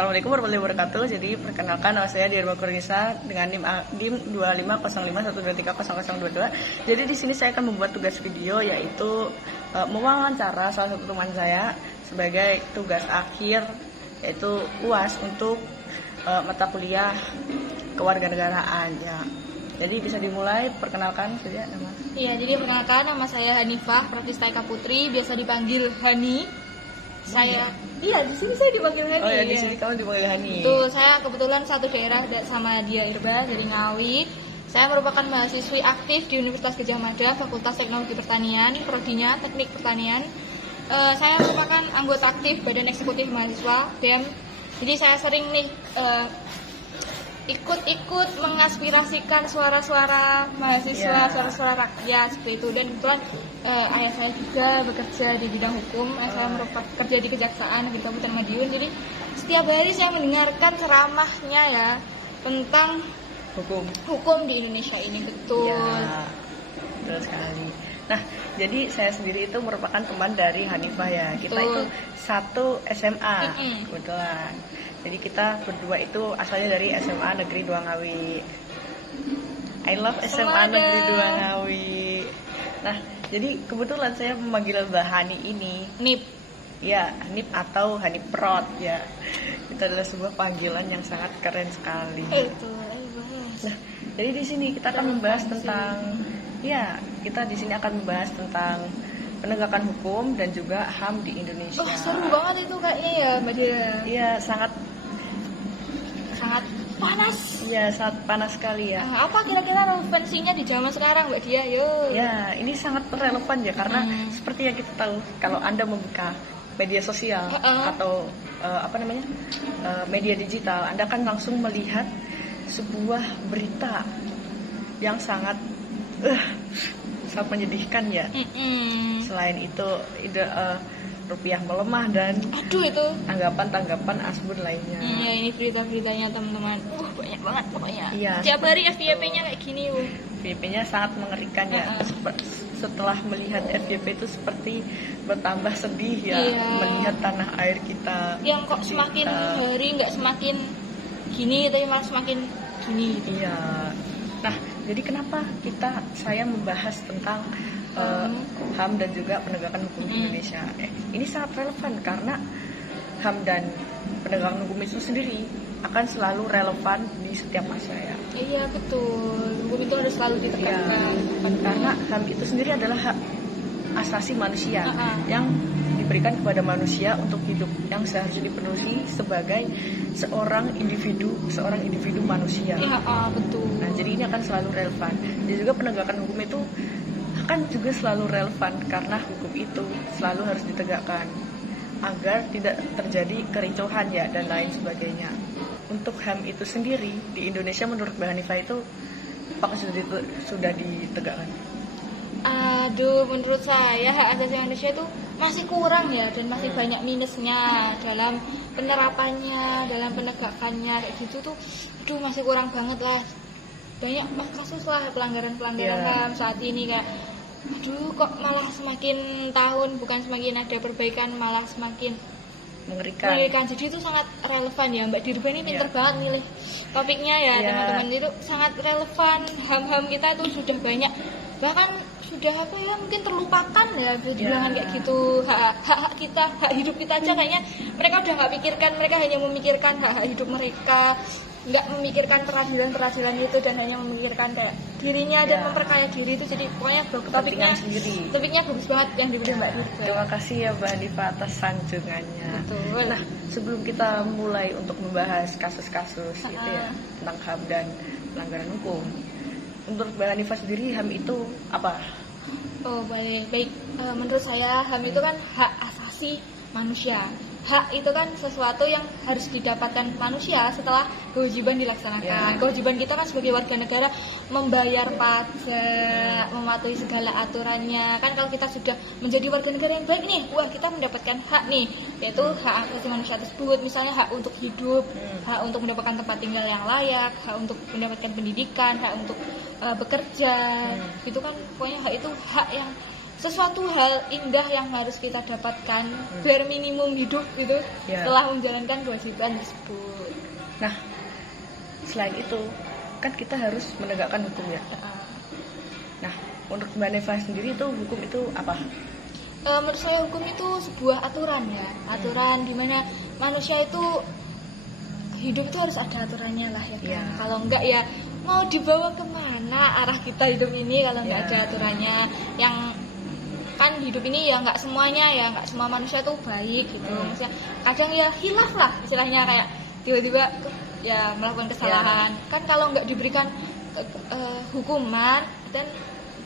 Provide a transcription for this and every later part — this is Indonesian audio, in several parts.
Assalamualaikum warahmatullahi wabarakatuh. Jadi perkenalkan, nama saya Dirma Kurnisa dengan NIM 250512300022. Jadi di sini saya akan membuat tugas video, yaitu mewawancara salah satu teman saya sebagai tugas akhir, yaitu UAS untuk mata kuliah kewarganegaraan ya. Jadi bisa dimulai, perkenalkan saja nama. Iya, jadi perkenalkan, nama saya Hanifah Pratista Eka Putri, biasa dipanggil Hani. Iya, di sini saya dipanggil Hani. Oh ya, di sini kamu dipanggil Hani. Tuh, saya kebetulan satu daerah sama dia, Irba, dari Ngawi. Saya merupakan mahasiswi aktif di Universitas Gadjah Mada, Fakultas Teknologi Pertanian, prodinya Teknik Pertanian. Saya merupakan anggota aktif Badan Eksekutif Mahasiswa BEM. Jadi saya sering nih ikut mengaspirasikan suara-suara mahasiswa, suara-suara rakyat seperti itu. Dan kebetulan ayah saya juga bekerja di bidang hukum. Saya merupakan kerja di Kejaksaan di Kabupaten Madiun. Jadi setiap hari saya mendengarkan ceramahnya ya tentang hukum di Indonesia ini, betul. Ya, betul sekali. Nah, jadi saya sendiri itu merupakan teman dari Hanifah ya. Kita itu satu SMA kebetulan. Jadi kita berdua itu asalnya dari SMA Negeri 2 Ngawi. I love SMA Negeri 2 Ngawi. Nah, jadi kebetulan saya memanggil Mbak Hani ini NIP. Ya, NIP atau Hani Prot ya. Itu adalah sebuah panggilan yang sangat keren sekali. Nah, jadi di sini kita akan membahas tentang kita di sini akan membahas tentang penegakan hukum dan juga HAM di Indonesia. Oh, seru banget itu kayaknya ya, Mbak Dia. Iya, sangat panas. Iya, sangat panas sekali ya. Apa kira-kira relevansinya di zaman sekarang, Mbak Dia? Yo. Ya, ini sangat relevan ya karena seperti yang kita tahu, kalau Anda membuka media sosial atau media digital, Anda kan langsung melihat sebuah berita yang sangat menyedihkan ya. Selain itu rupiah melemah dan itu tanggapan asbun lainnya. Iya, ini berita-beritanya teman-teman. Banyak banget pokoknya. Iya. Tiap hari FYP-nya kayak gini. FYP-nya sangat mengerikan ya. Setelah melihat FYP itu seperti bertambah sedih ya. Melihat tanah air kita yang kok semakin hari nggak semakin gini, tapi malah semakin gini. Iya. Nah, jadi kenapa saya membahas tentang HAM dan juga penegakan hukum di Indonesia? Ini sangat relevan karena HAM dan penegakan hukum itu sendiri akan selalu relevan di setiap masa ya. Iya, betul. Hukum itu harus selalu ditegakkan. Karena HAM itu sendiri adalah hak asasi manusia yang diberikan kepada manusia untuk hidup, yang seharusnya dipenuhi sebagai seorang individu manusia. Iya, betul. Nah, jadi ini akan selalu relevan. Dan juga penegakan hukum itu akan juga selalu relevan karena hukum itu selalu harus ditegakkan agar tidak terjadi kericuhan ya dan lain sebagainya. Untuk HAM itu sendiri di Indonesia menurut Mbak Hanifah itu apakah sudah ditegakkan? Aduh, menurut saya hak asasi manusia itu masih kurang ya, dan masih banyak minusnya dalam penerapannya, dalam penegakannya kayak gitu tuh. Aduh, masih kurang banget lah. Banyak kasus lah pelanggaran-pelanggaran HAM saat ini kayak kok malah semakin tahun bukan semakin ada perbaikan, malah semakin mengerikan. Jadi itu sangat relevan ya, Mbak Dirba ini pinter banget milih topiknya ya teman-teman. Itu sangat relevan. HAM kita tuh sudah banyak, bahkan sudah mungkin terlupakan ya, dibilangan kayak gitu. Hak kita, hak hidup kita aja kayaknya mereka udah nggak pikirkan. Mereka hanya memikirkan hak hidup mereka, nggak memikirkan peradilan itu, dan hanya memikirkan kayak dirinya dan memperkaya diri itu. Jadi pokoknya topiknya bagus banget yang diberi Mbak Dirba. Terima kasih ya Mbak Hanifah atas sanjungannya. Betul. Nah, sebelum kita mulai untuk membahas kasus-kasus gitu ya tentang HAM dan pelanggaran hukum, menurut Mbak Hanifah sendiri HAM itu apa? Oh, baik. Menurut saya HAM itu kan hak asasi manusia. Hak itu kan sesuatu yang harus didapatkan manusia setelah kewajiban dilaksanakan. Kewajiban kita kan sebagai warga negara membayar pajak, mematuhi segala aturannya. Kan kalau kita sudah menjadi warga negara yang baik nih, kita mendapatkan hak nih, yaitu hak asasi manusia tersebut. Misalnya hak untuk hidup, hak untuk mendapatkan tempat tinggal yang layak, hak untuk mendapatkan pendidikan, hak untuk bekerja. Itu kan pokoknya hak itu hak yang sesuatu hal indah yang harus kita dapatkan biar minimum hidup gitu setelah menjalankan kewajiban tersebut. Nah, selain itu kan kita harus menegakkan hukum ya. Nah, untuk Mbak Neva sendiri itu hukum itu apa? Menurut saya hukum itu sebuah aturan ya, aturan dimana manusia itu hidup itu harus ada aturannya lah ya kan. Kalau enggak ya mau dibawa kemana arah kita hidup ini kalau enggak ada aturannya. Yang kan hidup ini ya enggak semuanya ya, enggak semua manusia itu baik gitu. Maksudnya kadang ya hilaf lah istilahnya, kayak tiba-tiba ya melakukan kesalahan. Kan kalau enggak diberikan hukuman dan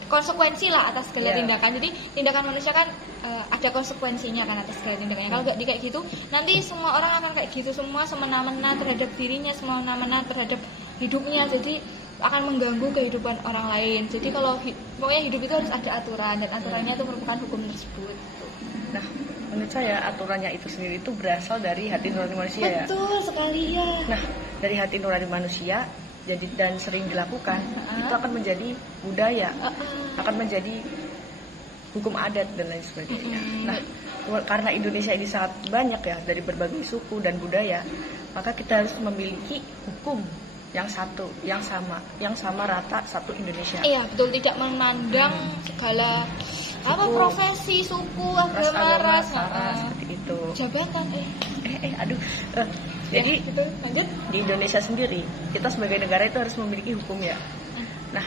konsekuensi lah atas segala tindakan. Jadi tindakan manusia kan ada konsekuensinya kan atas segala tindakannya. Kalau nggak kayak gitu, nanti semua orang akan kayak gitu, semua semena-mena terhadap dirinya, semena-mena terhadap hidupnya. Jadi akan mengganggu kehidupan orang lain. Jadi kalau pokoknya hidup itu harus ada aturan, dan aturannya itu merupakan hukum tersebut. Nah, menurut saya aturannya itu sendiri itu berasal dari hati nurani manusia. Betul sekali ya. Nah, dari hati nurani manusia jadi dan sering dilakukan itu akan menjadi budaya, akan menjadi hukum adat dan lain sebagainya. Nah, karena Indonesia ini sangat banyak ya dari berbagai suku dan budaya, maka kita harus memiliki hukum yang satu, yang sama rata satu Indonesia. Iya, betul, tidak memandang segala apa profesi, suku, agama, ras, seperti itu. Jabatan Jadi gitu. Lanjut. Di Indonesia sendiri, kita sebagai negara itu harus memiliki hukum ya. Nah,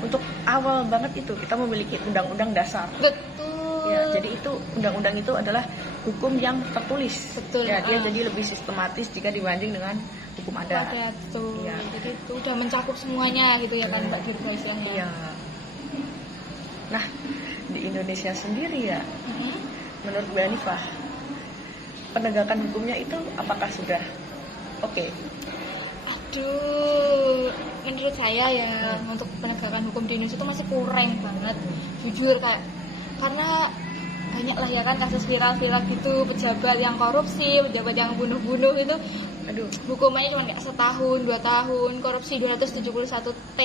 untuk awal banget itu kita memiliki undang-undang dasar. Betul. Ya, jadi itu undang-undang itu adalah hukum yang tertulis. Betul. Ya, dia jadi lebih sistematis jika dibanding dengan hukum adat. Tuh. Ya. Jadi itu udah mencakup semuanya gitu ya kan Mbak Dirga istilahnya. Iya. Nah, di Indonesia sendiri ya, menurut Mbak Nifah, penegakan hukumnya itu apakah sudah oke? Aduh, menurut saya ya untuk penegakan hukum di Indonesia itu masih kurang banget, jujur karena banyak lah ya kan kasus viral-viral gitu, pejabat yang korupsi, pejabat yang bunuh-bunuh itu, hukumannya cuma kayak setahun, 2 tahun, korupsi 271 T,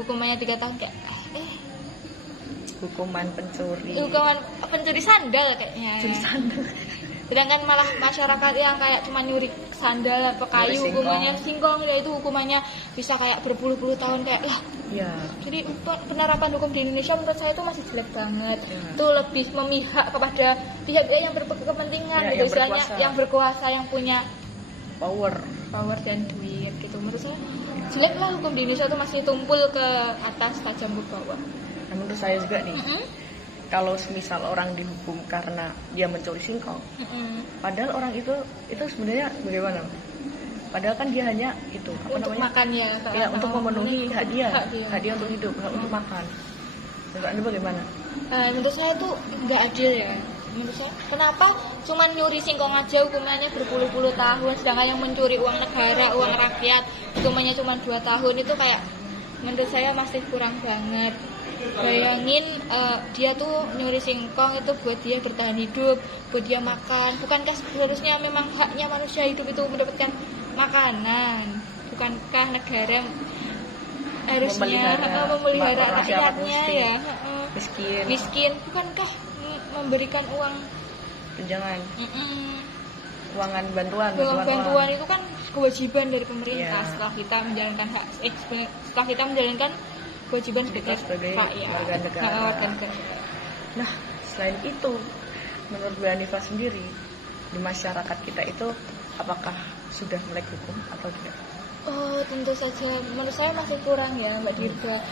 hukumannya 3 tahun kayak hukuman pencuri sandal kayaknya. Pencuri sandal. Sedangkan malah masyarakat yang kayak cuma nyuri sandal atau kayu, hukumannya singkong, ya itu hukumannya bisa kayak berpuluh-puluh tahun kayak lah. Iya. Jadi penerapan hukum di Indonesia menurut saya itu masih jelek banget. Itu lebih memihak kepada pihak-pihak yang berkepentingan, gitu, istilahnya yang berkuasa, yang punya power dan duit gitu. Menurut saya jelek lah hukum di Indonesia itu masih tumpul ke atas tajam ke bawah. Nah, menurut saya juga nih. Kalau semisal orang dihukum karena dia mencuri singkong, padahal orang itu sebenarnya bagaimana? Padahal kan dia hanya itu untuk makan ya, untuk memenuhi hak dia untuk hidup, hak untuk makan. Menurut Anda bagaimana? Menurut saya itu nggak adil ya. Menurut saya, kenapa cuma nyuri singkong aja hukumannya berpuluh-puluh tahun, sedangkan yang mencuri uang negara, uang rakyat hukumannya cuma 2 tahun, itu kayak menurut saya masih kurang banget. Bayangin dia tuh nyuri singkong itu buat dia bertahan hidup, buat dia makan. Bukankah seharusnya memang haknya manusia hidup itu mendapatkan makanan? Bukankah negara harusnya memelihara rakyatnya ya? Miskin. Bukankah memberikan uang tunjangan? Bantuan itu kan kewajiban dari pemerintah setelah kita menjalankan setelah kita menjalankan kewajiban sebagai warga negara. Nah, selain itu, menurut Bu Hanifah sendiri, di masyarakat kita itu apakah sudah melek hukum atau tidak? Oh, tentu saja. Menurut saya masih kurang ya, Mbak Dirga.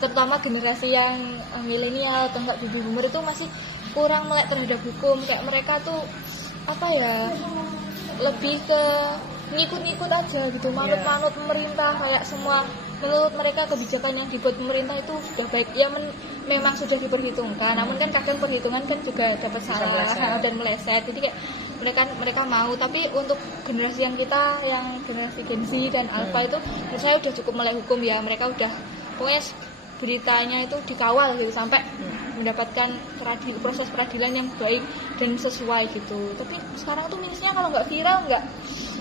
Terutama generasi yang milenial atau enggak baby boomer itu masih kurang melek terhadap hukum. Kayak mereka tuh lebih ke ngikut-ngikut aja gitu, manut-manut pemerintah, kayak semua menurut mereka kebijakan yang dibuat pemerintah itu sudah baik ya, memang sudah diperhitungkan, namun kan kadang perhitungan kan juga dapat salah dan meleset. Jadi kayak mereka mau, tapi untuk generasi yang kita, yang generasi Gen Z dan Alpha itu menurut saya udah cukup melek hukum ya. Mereka udah pokoknya beritanya itu dikawal gitu sampai mendapatkan proses peradilan yang baik dan sesuai gitu. Tapi sekarang tuh minusnya kalau nggak viral, nggak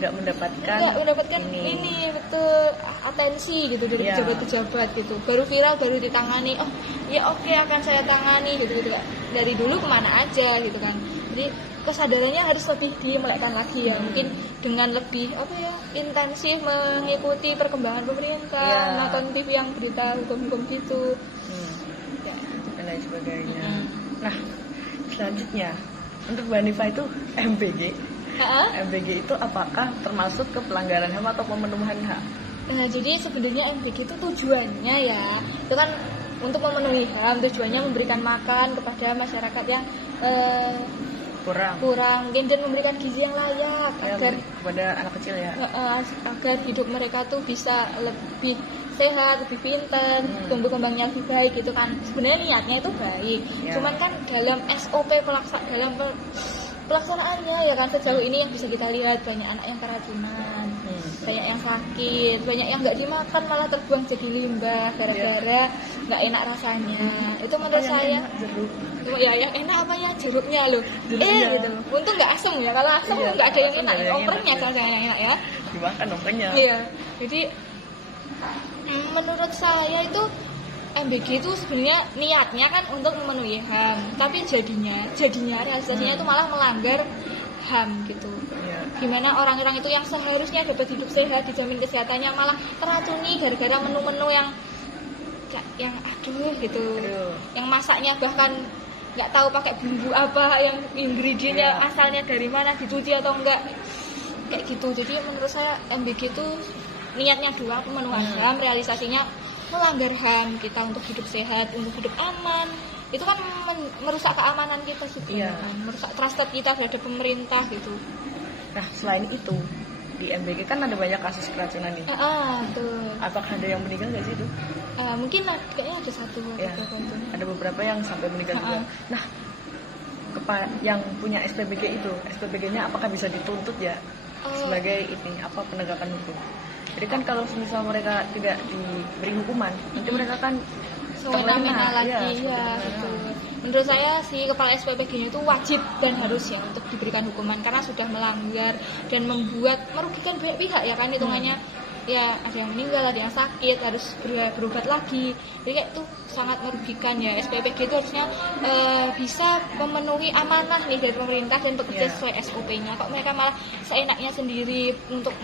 nggak mendapatkan ini betul atensi gitu dari pejabat-pejabat gitu. Baru viral, baru ditangani. Oh ya oke, akan saya tangani gitu. Dari dulu kemana aja gitu kan. Jadi kesadarannya harus lebih dimelekkan lagi ya. Mungkin dengan lebih intensif mengikuti perkembangan pemerintah, nonton TV yang berita hukum-hukum gitu. Dan lain sebagainya. Nah, selanjutnya untuk Mbak Hanifa itu MBG itu apakah termasuk ke pelanggaran HAM atau pemenuhan HAM? Nah, jadi sebenarnya MBG itu tujuannya ya, itu kan untuk memenuhi HAM, tujuannya memberikan makan kepada masyarakat yang kurang mungkin, dan memberikan gizi yang layak agar kepada anak kecil ya, agar hidup mereka tuh bisa lebih sehat, lebih pintar, tumbuh kembangnya lebih baik gitu kan. Sebenarnya niatnya itu baik, cuman kan dalam SOP dalam pelaksanaannya ya kan, sejauh ini yang bisa kita lihat banyak anak yang keracunan, banyak yang sakit, banyak yang nggak dimakan malah terbuang jadi limbah gara-gara nggak enak rasanya. Itu menurut saya ya yang enak apa ya, jeruknya loh. Gitu. Untung nggak asem ya, kalau asem nggak ada yang enak. Opernya kalau saya yang enak ya. Dimakan opernya. Iya. Jadi menurut saya itu MBG itu sebenarnya niatnya kan untuk memenuhi HAM, tapi jadinya realisasinya itu malah melanggar HAM gitu. Gimana orang-orang itu yang seharusnya dapat hidup sehat, dijamin kesehatannya, malah teracuni gara-gara menu-menu yang gitu. Yang masaknya bahkan nggak tahu pakai bumbu apa, yang ingredientnya asalnya dari mana, dicuci atau enggak, kayak gitu. Jadi menurut saya MBG itu niatnya doang pemenuhan HAM, realisasinya melanggar HAM kita untuk hidup sehat, untuk hidup aman. Itu kan merusak keamanan kita juga, kan? Merusak trust kita terhadap pemerintah gitu. Nah, selain itu di MBG kan ada banyak kasus keracunan nih. Betul. Apakah ada yang meninggal nggak sih itu? Mungkin kayaknya ada satu. Ada beberapa yang sampai meninggal juga. Nah, yang punya SPBG itu, SPBG-nya apakah bisa dituntut ya sebagai penegakan hukum? Jadi kan kalau misal mereka tidak diberi hukuman, nanti mereka kan semena-mena lagi, betul. Menurut saya si kepala SPBG-nya itu wajib dan harus ya untuk diberikan hukuman karena sudah melanggar dan merugikan banyak pihak ya kan, hitungannya. Ya ada yang meninggal, ada yang sakit, harus berobat lagi. Jadi kayak itu sangat merugikan ya. SPBG itu harusnya bisa memenuhi amanah nih dari pemerintah dan bekerja sesuai SOP-nya. Kok mereka malah seenaknya sendiri untuk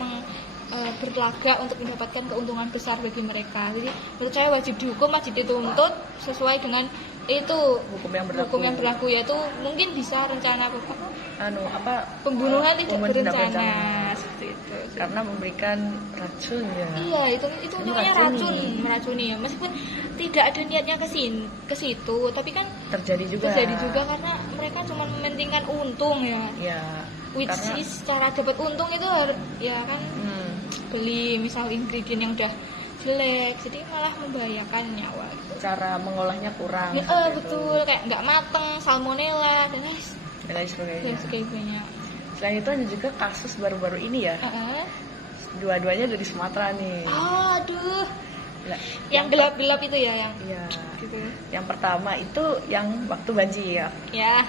berlagak untuk mendapatkan keuntungan besar bagi mereka. Jadi menurut saya wajib dihukum, wajib dituntut sesuai dengan itu hukum yang berlaku, yaitu mungkin bisa rencana pembunuhan tidak berencana seperti itu. Karena memberikan racun ya. Iya, itu namanya meracuni ya. Meskipun tidak ada niatnya ke situ, tapi kan terjadi juga karena mereka cuma mementingkan untung ya. Iya. Which is cara dapat untung itu ya kan beli misal ingredient yang udah jelek, jadi malah membahayakan nyawa gitu. Cara mengolahnya kurang. Betul, kayak nggak mateng, salmonella dan lain sebagainya. Selain itu ada juga kasus baru-baru ini ya. Dua-duanya dari Sumatera nih. Aduh. Yang gelap-gelap itu ya yang. Iya. Gitu. Yang pertama itu yang waktu banjir. Ya.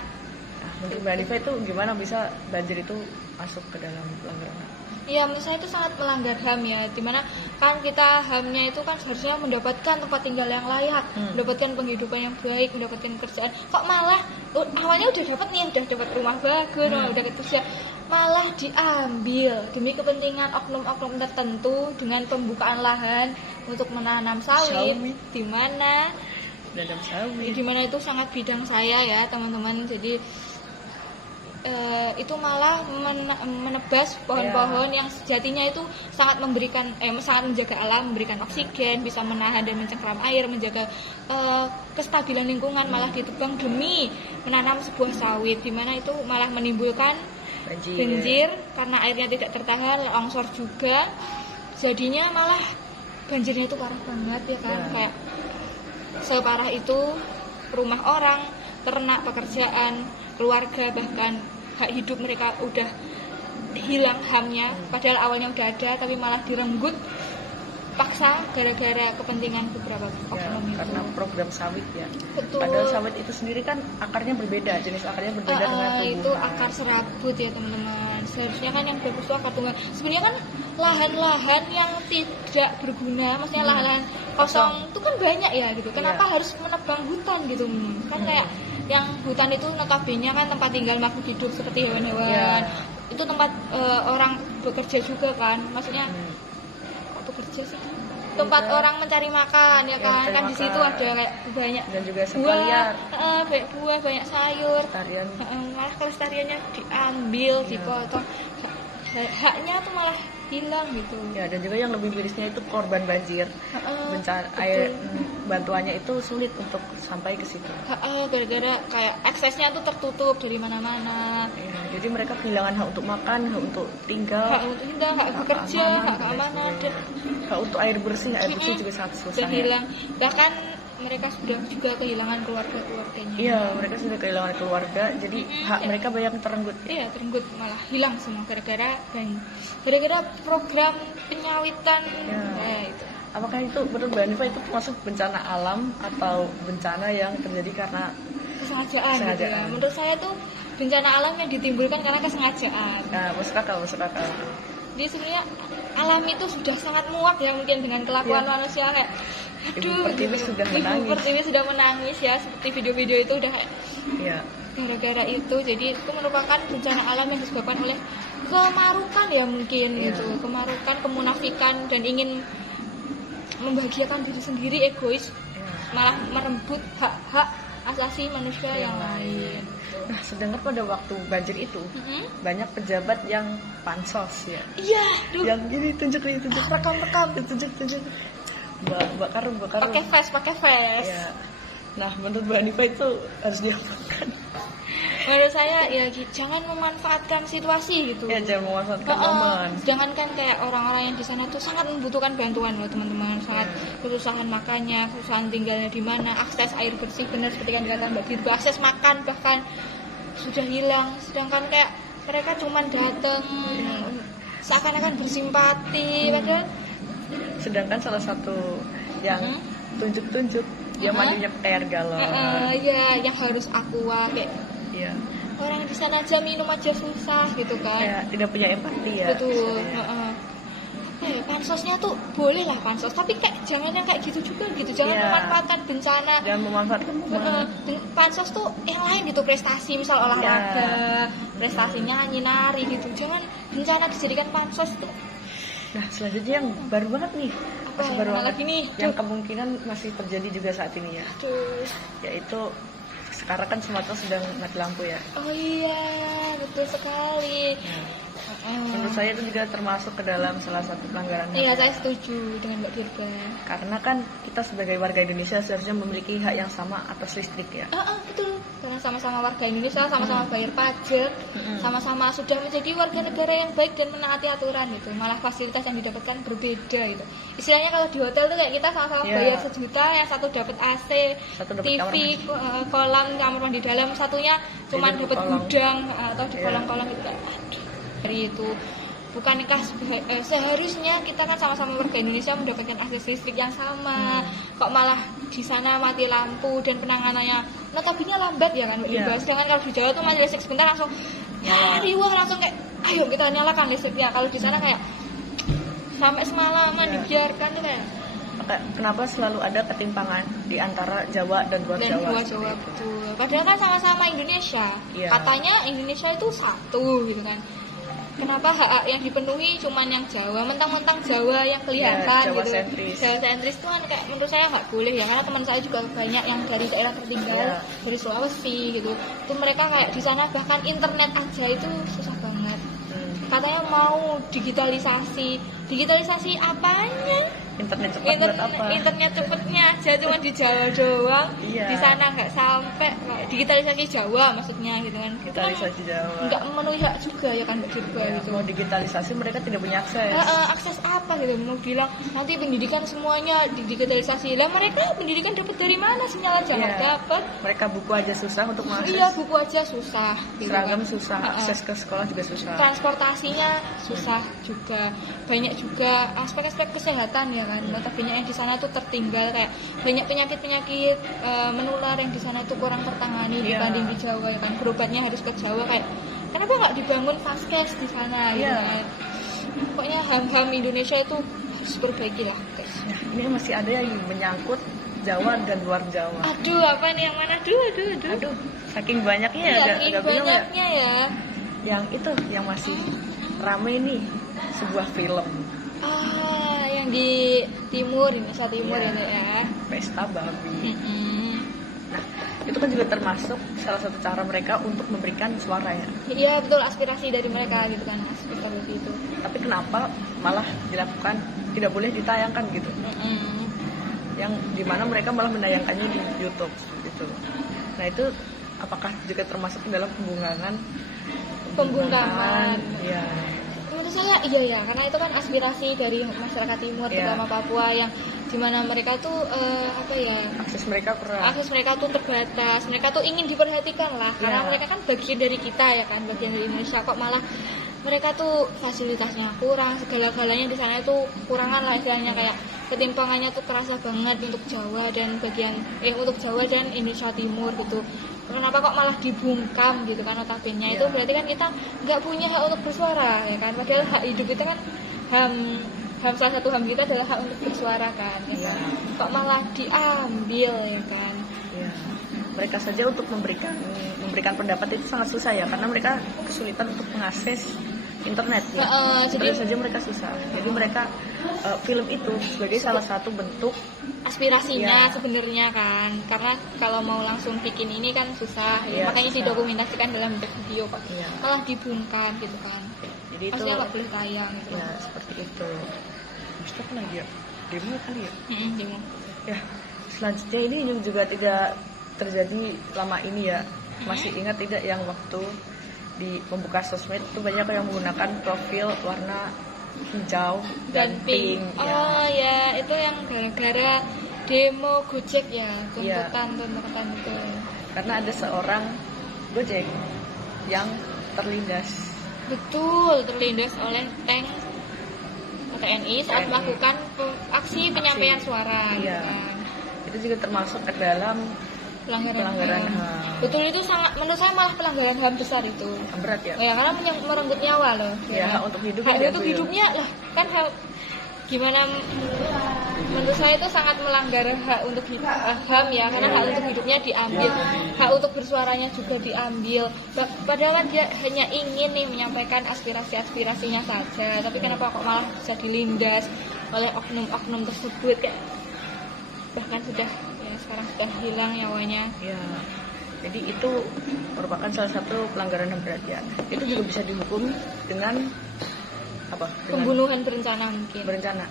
Nah, menurut Mbak Hanifa itu gimana bisa banjir itu masuk ke dalam pelanggaran? Ya, menurut saya itu sangat melanggar HAM ya, dimana kan kita HAM-nya itu kan seharusnya mendapatkan tempat tinggal yang layak, mendapatkan penghidupan yang baik, mendapatkan kerjaan. Kok malah awalnya udah dapat nih, udah dapat rumah bagus, udah kerja, malah diambil demi kepentingan oknum-oknum tertentu dengan pembukaan lahan untuk menanam sawit. Di mana itu sangat bidang saya ya teman-teman. Jadi itu malah menebas pohon-pohon yang sejatinya itu sangat sangat menjaga alam, memberikan oksigen, bisa menahan dan mencengkeram air, menjaga kestabilan lingkungan, malah ditebang demi menanam sebuah sawit, di mana itu malah menimbulkan banjir karena airnya tidak tertahan, longsor juga, jadinya malah banjirnya itu parah banget ya kan, kayak separah itu rumah orang, ternak, pekerjaan, keluarga, bahkan hak hidup mereka udah hilang HAM-nya, padahal awalnya udah ada tapi malah direnggut paksa gara-gara kepentingan beberapa oknum itu. Karena program sawit ya. Betul. Padahal sawit itu sendiri kan akarnya berbeda, jenis akarnya berbeda dengan tumbuhan. Itu akar serabut ya teman-teman. seharusnya kan yang bagus itu akar tunggal. Sebenarnya kan lahan-lahan yang tidak berguna, maksudnya lahan-lahan kosong itu kan banyak ya gitu. Kenapa harus menebang hutan gitu? Kan kayak yang hutan itu notabene kan tempat tinggal makhluk hidup seperti hewan-hewan. Itu tempat orang bekerja juga kan, maksudnya kok bekerja sih? Tempat orang mencari makan ya kan, kan di situ ada kayak banyak dan juga buah, banyak buah, banyak sayur. Malah kelestariannya diambil, dipotong, haknya tuh malah hilang gitu. Ya, dan juga yang lebih mirisnya itu korban banjir, bencana air, bantuannya itu sulit untuk sampai ke situ. Gara-gara kayak aksesnya tuh tertutup dari mana-mana. Ya, jadi mereka kehilangan hak untuk makan, hak untuk tinggal, hak bekerja, hak keamanan, dan hak untuk air bersih juga sangat susah. Dan hilang, bahkan mereka sudah juga kehilangan keluarganya. Iya, mereka sudah kehilangan keluarga, jadi hak mereka banyak terenggut. Iya, terenggut, malah hilang semua gara-gara program penyawitan. Itu. Apakah itu menurut Mbak Hanifah itu masuk bencana alam atau bencana yang terjadi karena kesengajaan? Gitu ya. Menurut saya itu bencana alam yang ditimbulkan karena kesengajaan. Nah, masuk akal. Jadi sebenarnya alam itu sudah sangat muak ya mungkin dengan kelakuan manusia kayak Ibu Pertiwi sudah menangis ya, seperti video-video itu udah kayak gara-gara itu. Jadi itu merupakan bencana alam yang disebabkan oleh kemarukan ya mungkin gitu, kemarukan, kemunafikan, dan ingin membahagiakan diri sendiri, egois, malah merembut hak-hak asasi manusia yang lain. Nah, sedangkan pada waktu banjir itu banyak pejabat yang pansos ya. Iya, yang ini tunjuk rekam, tunjuk. Bakar. Pakai face. Ya. Nah, menurut Mbak Hanifah itu harus diapakan? Menurut saya ya jangan memanfaatkan situasi gitu. Ya, jangan memanfaatkan momen. Sedangkan kan kayak orang-orang yang di sana tuh sangat membutuhkan bantuan loh teman-teman, sangat kesusahan makannya, kesusahan tinggalnya di mana, akses air bersih benar seperti yang dikatakan Mbak Dirba, akses makan bahkan sudah hilang. Sedangkan kayak mereka cuma datang seakan-akan bersimpati, padahal sedangkan salah satu yang tunjuk dia mandinya pakai air galon. Yang harus aqua kayak. Orang di sana aja minum aja susah gitu kan. Ya, tidak punya empati ya. Betul. Pansosnya tuh boleh lah pansos, tapi kayak jangan yang kayak gitu juga gitu. Jangan memanfaatkan bencana. Jangan memanfaatkan pansos tuh yang lain gitu, prestasi misal olahraga, prestasinya nyinari gitu. Jangan bencana dijadikan pansos tuh. Nah, selanjutnya yang baru banget nih, baru lagi nih, yang kemungkinan masih terjadi juga saat ini ya. Yaitu sekarang kan Sumatera sedang mati lampu ya. Oh iya, betul sekali. Menurut saya itu juga termasuk ke dalam salah satu pelanggaran. Iya, saya setuju dengan Mbak Dirga. Karena kan kita sebagai warga Indonesia seharusnya memiliki hak yang sama atas listrik ya. Betul. Karena sama-sama warga Indonesia, sama-sama bayar pajak, sama-sama sudah menjadi warga negara yang baik dan menaati aturan gitu. Malah fasilitas yang didapatkan berbeda gitu. Istilahnya kalau di hotel tuh kayak kita sama-sama bayar 1 juta, yang satu dapat AC, TV, kolam kamar mandi dalam, satunya cuma dapat gudang atau di kolam-kolam gitu. Dari itu bukankah seharusnya kita kan sama-sama warga Indonesia mendapatkan akses listrik yang sama, kok malah di sana mati lampu dan penanganannya notabene lambat ya kan Mbak. Sedangkan kalau di Jawa tuh mati listrik sebentar langsung riuh, langsung kayak ayo kita nyalakan listriknya. Kalau di sana kayak sampai semalaman dibiarkan tuh kayak. Kenapa selalu ada ketimpangan di antara Jawa dan luar Jawa? Betul. Padahal kan sama-sama Indonesia. Katanya Indonesia itu satu gitu kan. Kenapa hak yang dipenuhi cuman yang Jawa, mentang-mentang Jawa yang kelihatan Jawa gitu. sentris. Jawa sentris itu kan kayak menurut saya nggak boleh ya, karena teman saya juga banyak yang dari daerah tertinggal, dari Sulawesi gitu. Itu mereka kayak di sana bahkan internet aja itu susah banget. Katanya mau digitalisasi apanya? Internet cepat buat apa? Internet cepatnya aja cuma di Jawa doang. Di sana nggak sampai digitalisasi Jawa maksudnya gitu kan. Digitalisasi Jawa. Nggak memenuhi hak juga ya kan Mbak Dirba gitu. Mau digitalisasi mereka tidak punya akses. Akses apa gitu? Mau bilang nanti pendidikan semuanya digitalisasi. Lah mereka pendidikan dapat dari mana? Sinyal aja nggak dapat. Mereka buku aja susah untuk mengakses. Iya, buku aja susah. Gitu seragam kan. susah, akses ke sekolah juga susah. Transportasinya susah juga. Banyak juga aspek-aspek kesehatan ya kan. Notabene yang di sana tuh tertinggal, kayak banyak penyakit menular yang di sana tuh kurang tertangani dibanding di Jawa ya kan. Berobatnya harus ke Jawa kayak kenapa nggak dibangun vaskes di sana gitu Iya. kan. Pokoknya HAM Indonesia itu harus diperbaiki lah guys. Nah, ini masih ada yang menyangkut Jawa dan luar Jawa. Aduh, apa nih yang mana? Aduh. Aduh, saking banyaknya ya, Iya, agak saking bingung ya. banyaknya ya. Yang itu yang masih rame nih, sebuah film Yang di timur, Indonesia Timur Iya. gitu ya. Pesta Babi. Mm-mm. Nah, itu kan juga termasuk salah satu cara mereka untuk memberikan suara ya. Iya betul, aspirasi dari mereka gitu kan, aspirasi itu. Tapi kenapa malah dilakukan tidak boleh ditayangkan gitu? Mm-mm. Yang dimana mereka malah menayangkannya di YouTube gitu. Nah itu apakah juga termasuk dalam Pembungkaman. Ya, Menurut saya iya ya, karena itu kan aspirasi dari masyarakat timur, Iya. terutama Papua yang dimana mereka tuh akses mereka kurang. akses mereka tuh terbatas, mereka tuh ingin diperhatikan lah, karena Iya. mereka kan bagian dari kita ya kan, bagian dari Indonesia, kok malah mereka tuh fasilitasnya kurang, segala-galanya di sana itu kurangan lah istilahnya, kayak ketimpangannya tuh kerasa banget untuk Jawa dan untuk Jawa dan Indonesia Timur gitu. Kenapa kok malah dibungkam gitu kan notabene? Itu Iya. berarti kan kita nggak punya hak untuk bersuara ya kan, padahal hak hidup kita kan salah satu HAM kita adalah hak untuk bersuara kan ya Iya. kan? Kok malah diambil ya kan. Ya. Mereka saja untuk memberikan pendapat itu sangat susah ya, karena mereka kesulitan untuk mengakses internet ya. Jadi Jadi saja mereka susah. Jadi mereka film itu sebagai salah satu bentuk aspirasinya Iya. sebenarnya kan, karena kalau mau langsung bikin ini kan susah ya, Iya, makanya susah. didokumentasikan dalam bentuk video kok. Iya. Malah dibungkam gitu kan, Jadi itu maksudnya nggak boleh tayang gitu. ya seperti itu. Terus apa lagi ya? Demo kali ya? Demo. Ya. Selanjutnya ini juga tidak terjadi lama ini ya. Masih ingat tidak yang waktu di membuka sosmed itu banyak yang menggunakan profil warna hijau dan pink ya. Oh ya, itu yang gara-gara demo Gojek ya, Iya. tuntutan itu. Karena ada seorang Gojek yang terlindas. Betul, terlindas oleh tank TNI saat TNI. melakukan aksi penyampaian suara. gitu Iya. kan. Itu juga termasuk ke dalam pelanggaran HAM. Betul, itu sangat, menurut saya malah pelanggaran HAM besar itu. Berat ya. Ya, karena merenggut nyawa loh. Ya, hak untuk hidup Hak yang untuk diambil. hidupnya lah, kan gimana, menurut saya itu sangat melanggar hak untuk HAM ya, karena hak untuk hidupnya diambil, hak untuk bersuaranya juga diambil. Padahal kan dia hanya ingin nih menyampaikan aspirasinya saja, tapi kenapa kok malah bisa dilindas oleh oknum-oknum tersebut, kayak bahkan sekarang sudah hilang nyawanya. Ya. Jadi itu merupakan salah satu pelanggaran HAM berat ya. Itu juga bisa dihukum dengan apa? Dengan Pembunuhan berencana mungkin. berencana.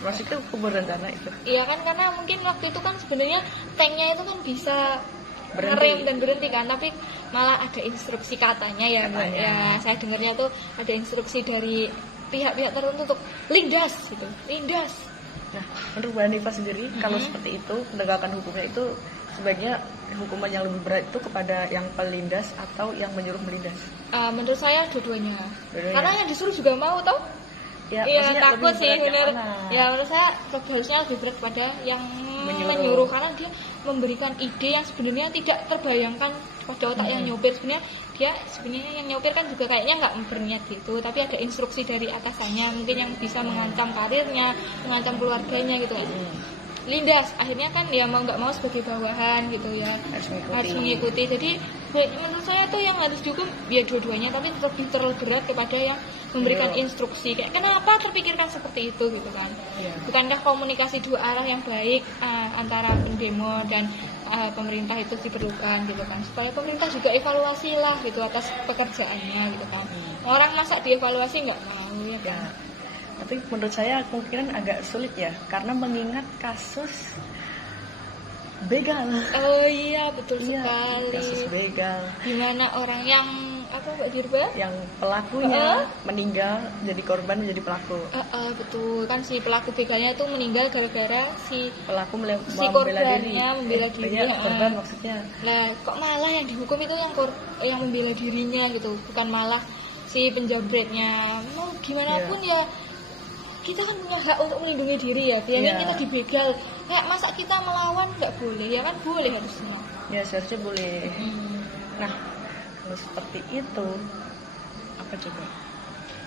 Maksudnya hukum berencana itu. Iya kan, karena mungkin waktu itu kan sebenarnya tanknya itu kan bisa Berhenti. ngerem dan berhenti kan, tapi malah ada instruksi katanya ya, Mbak. Katanya. Ya saya dengarnya tuh ada instruksi dari pihak-pihak tertentu untuk lindas gitu, lindas. Nah, menurut Mbak Hanifah sendiri, kalau seperti itu penegakan hukumnya itu sebaiknya hukuman yang lebih berat itu kepada yang pelindas atau yang menyuruh melindas? Menurut saya dua-duanya. Dua-duanya. Karena yang disuruh juga mau tau. Ya, Iya, maksudnya takut lebih sih berat yang bener. mana? Ya menurut saya harusnya lebih berat pada yang menyuruh, karena dia memberikan ide yang sebenarnya tidak terbayangkan pada otak yang nyopir. Sebenarnya yang nyopir kan juga kayaknya nggak berniat gitu, tapi ada instruksi dari atasannya mungkin yang bisa mengancam karirnya, mengancam keluarganya gitu kan. Lindas, akhirnya kan dia mau nggak mau sebagai bawahan gitu ya, harus mengikuti. Jadi menurut saya tuh yang harus dihukum ya dua-duanya, tapi lebih terlalu berat kepada yang memberikan instruksi. Kayak kenapa terpikirkan seperti itu gitu kan? Iya. Bukankah komunikasi dua arah yang baik antara pendemo dan pemerintah itu diperlukan gitu kan, supaya pemerintah juga evaluasi lah gitu atas pekerjaannya gitu kan. Orang masa dievaluasi nggak mau ya Ya. kan? Tapi menurut saya kemungkinan agak sulit ya, karena mengingat kasus begal. Oh iya, betul Iya, sekali. kasus begal Gimana orang yang apa Mbak Dirba? yang pelakunya meninggal jadi korban menjadi pelaku. Betul kan, si pelaku begalnya itu meninggal gara-gara si Pelaku Si membela diri. korbannya membela diri, Ya, korban maksudnya. Nah, kok malah yang dihukum itu yang membela dirinya gitu, bukan malah si penjabretnya. Mau gimana pun ya, kita kan punya hak untuk melindungi diri ya. Biasanya kita dibegal, kayak masa kita melawan nggak boleh? Ya kan boleh harusnya. Ya seharusnya boleh. Nah, Kalau seperti itu apa coba?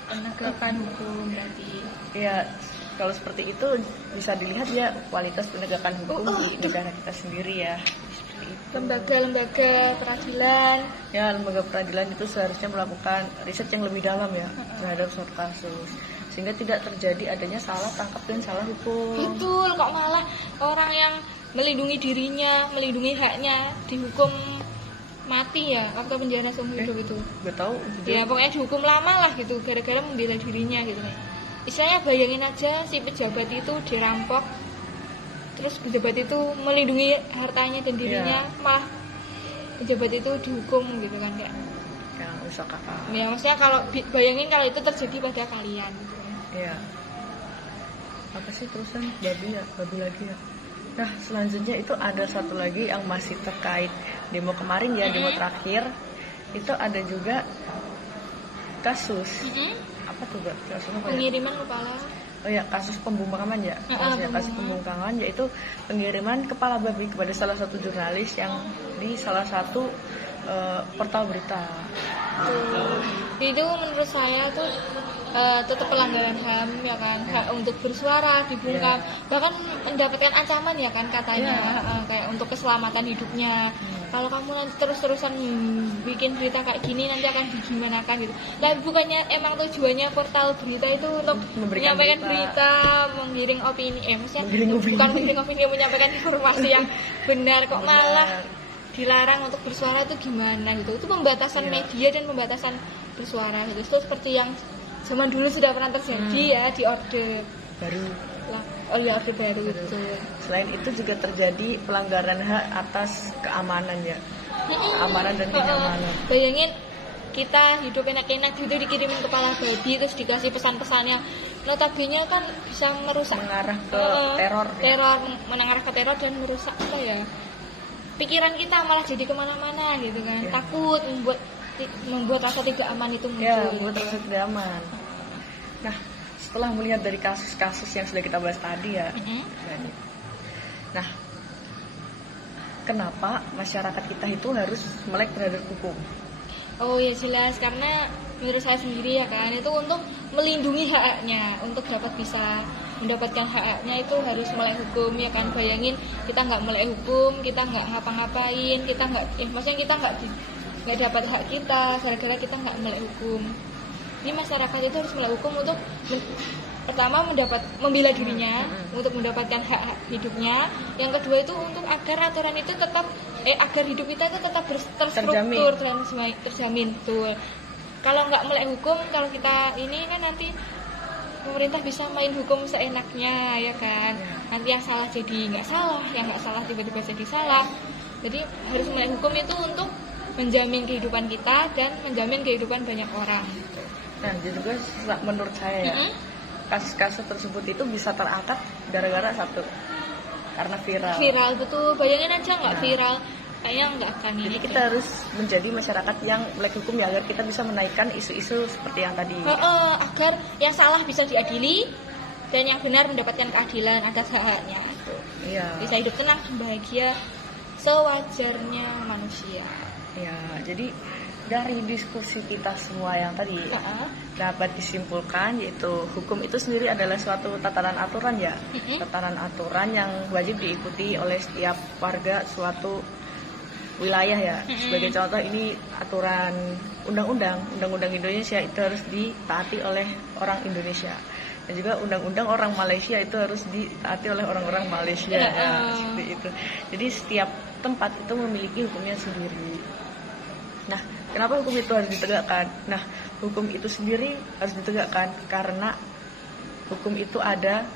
Penegakan hukum berarti. Ya, kalau seperti itu bisa dilihat ya kualitas penegakan hukum di negara kita sendiri ya. Seperti itu. Lembaga-lembaga peradilan. Ya, lembaga peradilan itu seharusnya melakukan riset yang lebih dalam ya terhadap suatu kasus, sehingga tidak terjadi adanya salah tangkap dan salah hukum. Betul, kok malah orang yang melindungi dirinya, melindungi haknya dihukum mati ya, atau penjara seumur hidup itu. Gak tahu. Ya pokoknya dihukum lama lah gitu, gara-gara membela dirinya gitu nih. Istilahnya bayangin aja si pejabat itu dirampok, terus pejabat itu melindungi hartanya dan dirinya, malah pejabat itu dihukum gitu kan kayak. Ya, usah kakak. Ya maksudnya kalau bayangin kalau itu terjadi pada kalian gitu. Iya. Apa sih terusan babi lagi ya. Nah, selanjutnya itu ada satu lagi yang masih terkait demo kemarin ya, demo terakhir. Itu ada juga kasus. Apa tuh, Mbak? Kasus apa ya? Pengiriman kepala. Oh ya, kasus pembungkaman ya. Kasus pembungkaman yaitu pengiriman kepala babi kepada salah satu jurnalis yang di salah satu portal berita. Itu menurut saya tuh tetap pelanggaran HAM ya kan, hak untuk bersuara dibungkam, bahkan mendapatkan ancaman ya kan katanya, kayak untuk keselamatan hidupnya. Kalau kamu nanti terus-terusan bikin berita kayak gini nanti akan digimanakan gitu. Lah bukannya emang tujuannya portal berita itu untuk menyampaikan berita, menggiring opini, maksudnya bukan menggiring opini, menyampaikan informasi yang benar, kok malah dilarang untuk bersuara itu gimana gitu. Itu pembatasan media dan pembatasan bersuara gitu. Itu seperti yang zaman dulu sudah pernah terjadi ya di Orde Baru. Orde Baru gitu. Selain itu juga terjadi pelanggaran hak atas keamanan ya. Keamanan dan kenyamanan. Bayangin kita hidup enak-enak gitu dikirimin kepala babi terus dikasih pesan-pesan yang notabene kan bisa merusak, mengarah ke teror mengarah ke teror dan merusak apa ya, pikiran kita malah jadi kemana-mana gitu kan. Takut membuat rasa tidak aman itu muncul. Membuat rasa tidak aman. Nah, setelah melihat dari kasus-kasus yang sudah kita bahas tadi ya, nah, kenapa masyarakat kita itu harus melek terhadap hukum? Oh ya jelas, karena menurut saya sendiri ya kan, itu untuk melindungi hak-haknya, untuk dapat bisa mendapatkan hak-haknya itu harus melek hukum ya kan. Bayangin kita nggak melek hukum, kita nggak ngapa-ngapain, kita nggak, maksudnya kita nggak dapat hak kita gara-gara kita nggak melek hukum. Ini masyarakat itu harus melek hukum untuk pertama membela dirinya, untuk mendapatkan hak hidupnya. Yang kedua itu untuk agar aturan itu tetap agar hidup kita itu tetap terstruktur, terjamin tuh. Kalau nggak melek hukum, kalau kita ini kan nanti pemerintah bisa main hukum seenaknya ya kan. Nanti yang salah jadi nggak salah, yang nggak salah tiba-tiba jadi salah. Jadi harus melek hukum itu untuk menjamin kehidupan kita dan menjamin kehidupan banyak orang. Nah, jadi juga menurut saya ya, kasus-kasus tersebut itu bisa terangkat gara-gara satu, karena viral. Viral betul, bayangin aja nggak viral, kayaknya nggak akan ini. Jadi kita harus menjadi masyarakat yang melek hukum ya, agar kita bisa menaikkan isu-isu seperti yang tadi. Agar yang salah bisa diadili dan yang benar mendapatkan keadilan atas hak-haknya. Iya. Bisa hidup tenang, bahagia, sewajarnya manusia. Ya, jadi dari diskusi kita semua yang tadi dapat disimpulkan yaitu hukum itu sendiri adalah suatu tatanan aturan ya, tatanan aturan yang wajib diikuti oleh setiap warga suatu wilayah ya. Sebagai contoh ini aturan undang-undang Indonesia itu harus ditaati oleh orang Indonesia, dan juga undang-undang orang Malaysia itu harus ditaati oleh orang-orang Malaysia ya, seperti itu. Jadi setiap tempat itu memiliki hukumnya sendiri. Nah, kenapa hukum itu harus ditegakkan? Nah, hukum itu sendiri harus ditegakkan karena hukum itu ada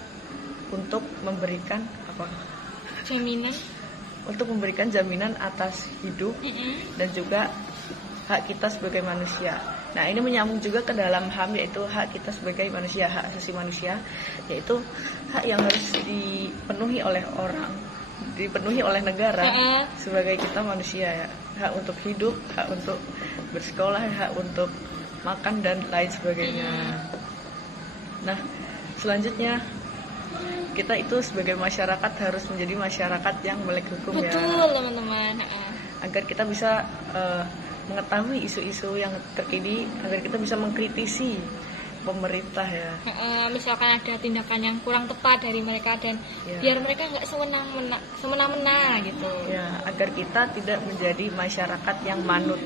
untuk memberikan apa? Jaminan. Untuk memberikan jaminan atas hidup dan juga hak kita sebagai manusia. Nah, ini menyambung juga ke dalam HAM, yaitu hak kita sebagai manusia, hak asasi manusia, yaitu hak yang harus dipenuhi oleh orang, dipenuhi oleh negara sebagai kita manusia ya. Hak untuk hidup, hak untuk bersekolah, hak untuk makan dan lain sebagainya. Nah, selanjutnya kita itu sebagai masyarakat harus menjadi masyarakat yang melek hukum. Betul, ya. Teman-teman. Agar kita bisa mengetahui isu-isu yang terkini agar kita bisa mengkritisi pemerintah ya. Misalkan ada tindakan yang kurang tepat dari mereka dan biar mereka nggak semena-mena gitu. Ya, agar kita tidak menjadi masyarakat yang manut.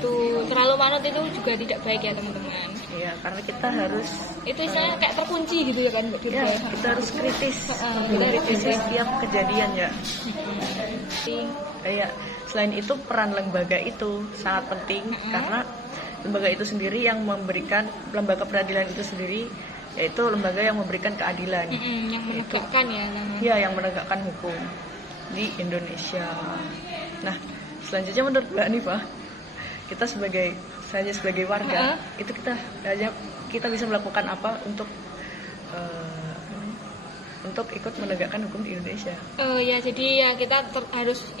Tuh, terlalu manut itu juga tidak baik ya teman-teman. Iya, karena kita harus itu istilahnya kayak terkunci gitu ya kan Mbak Dirga. Ya, kita harus kritis. Kita kritisi setiap kejadian ya. Kayak selain itu peran lembaga itu sangat penting karena lembaga itu sendiri yang memberikan, lembaga peradilan itu sendiri yaitu lembaga yang memberikan keadilan, yang menegakkan yang menegakkan hukum di Indonesia. Nah, selanjutnya menurut Mbak Hanifah, kita sebagai warga itu kita bisa melakukan apa untuk ikut menegakkan hukum di Indonesia? Jadi ya kita harus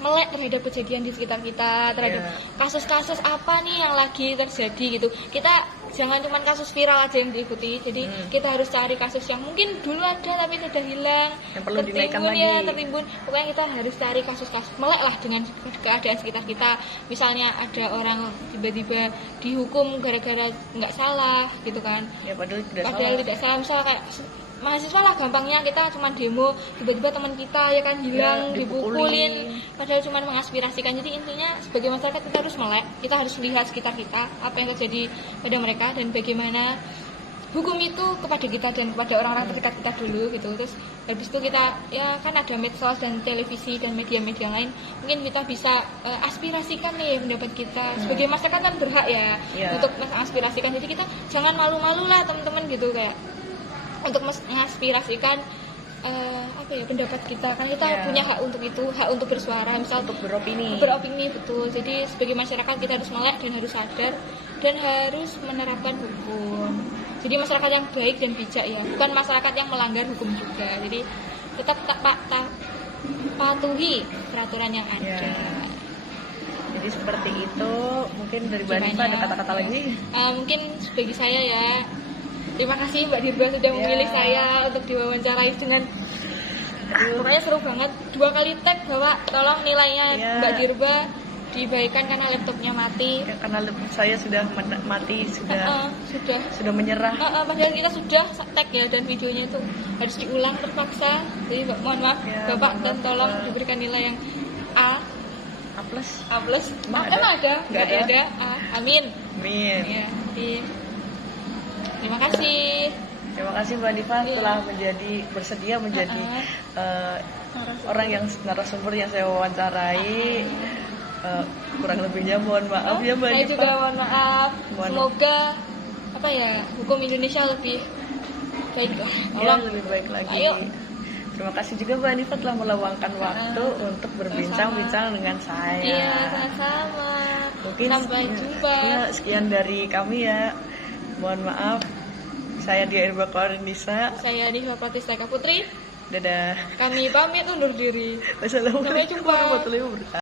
melek terhadap kejadian di sekitar kita, terhadap kasus-kasus apa nih yang lagi terjadi gitu. Kita jangan cuma kasus viral aja yang diikuti. Jadi kita harus cari kasus yang mungkin dulu ada tapi sudah hilang, yang perlu dinaikkan lagi. Tertimbun. Pokoknya kita harus cari kasus-kasus, melek lah dengan keadaan sekitar kita. Misalnya ada orang tiba-tiba dihukum gara-gara nggak salah gitu kan. Ya padahal tidak salah. Misal kayak mahasiswa lah gampangnya, kita cuma demo tiba-tiba teman kita ya kan hilang, dipukulin padahal cuma mengaspirasikan. Jadi intinya sebagai masyarakat kita harus melek, kita harus lihat sekitar kita apa yang terjadi pada mereka dan bagaimana hukum itu kepada kita dan kepada orang-orang terdekat kita dulu gitu. Terus habis itu kita kan ada medsos dan televisi dan media-media lain, mungkin kita bisa aspirasikan nih pendapat kita sebagai masyarakat kan berhak ya untuk mengaspirasikan. Jadi kita jangan malu-malu lah teman-teman gitu, kayak untuk mengaspirasikan pendapat kita kan kita punya hak untuk itu, hak untuk bersuara, misal untuk beropini betul. Jadi sebagai masyarakat kita harus melek dan harus sadar dan harus menerapkan hukum. Jadi masyarakat yang baik dan bijak ya, bukan masyarakat yang melanggar hukum juga. Jadi tetap patuhi peraturan yang ada. Jadi seperti itu. Mungkin dari Mbak Hanifah ada kata-kata lagi? Mungkin bagi saya ya, terima kasih Mbak Dirba sudah memilih saya untuk diwawancarai dengan pokoknya seru banget. 2 kali tag bahwa tolong nilainya Mbak Dirba dibaikan karena laptopnya mati. Ya, karena saya sudah mati, sudah menyerah. Padahal kita sudah tag ya, dan videonya itu harus diulang terpaksa. Jadi mohon maaf Bapak dan tolong diberikan nilai yang A plus. Emang ada? Nggak ada. Amin. Ya, terima kasih. Terima kasih Mbak Hanifah telah bersedia menjadi orang yang narasumber yang saya wawancarai. Kurang lebihnya mohon maaf ya Mbak Hanifah. Saya juga mohon maaf. Semoga hukum Indonesia lebih baik lah. Lebih baik lagi. Ayo. Terima kasih juga Mbak Hanifah telah meluangkan waktu untuk berbincang-bincang dengan saya. Iya, sama-sama. Mungkin sampai jumpa. Sekian dari kami ya. Mohon maaf. Saya Dia Irba Nisa. Saya Nihwa Pratistaka Putri. Dadah. Kami pamit undur diri. Wassalamualaikum warahmatullahi wabarakatuh.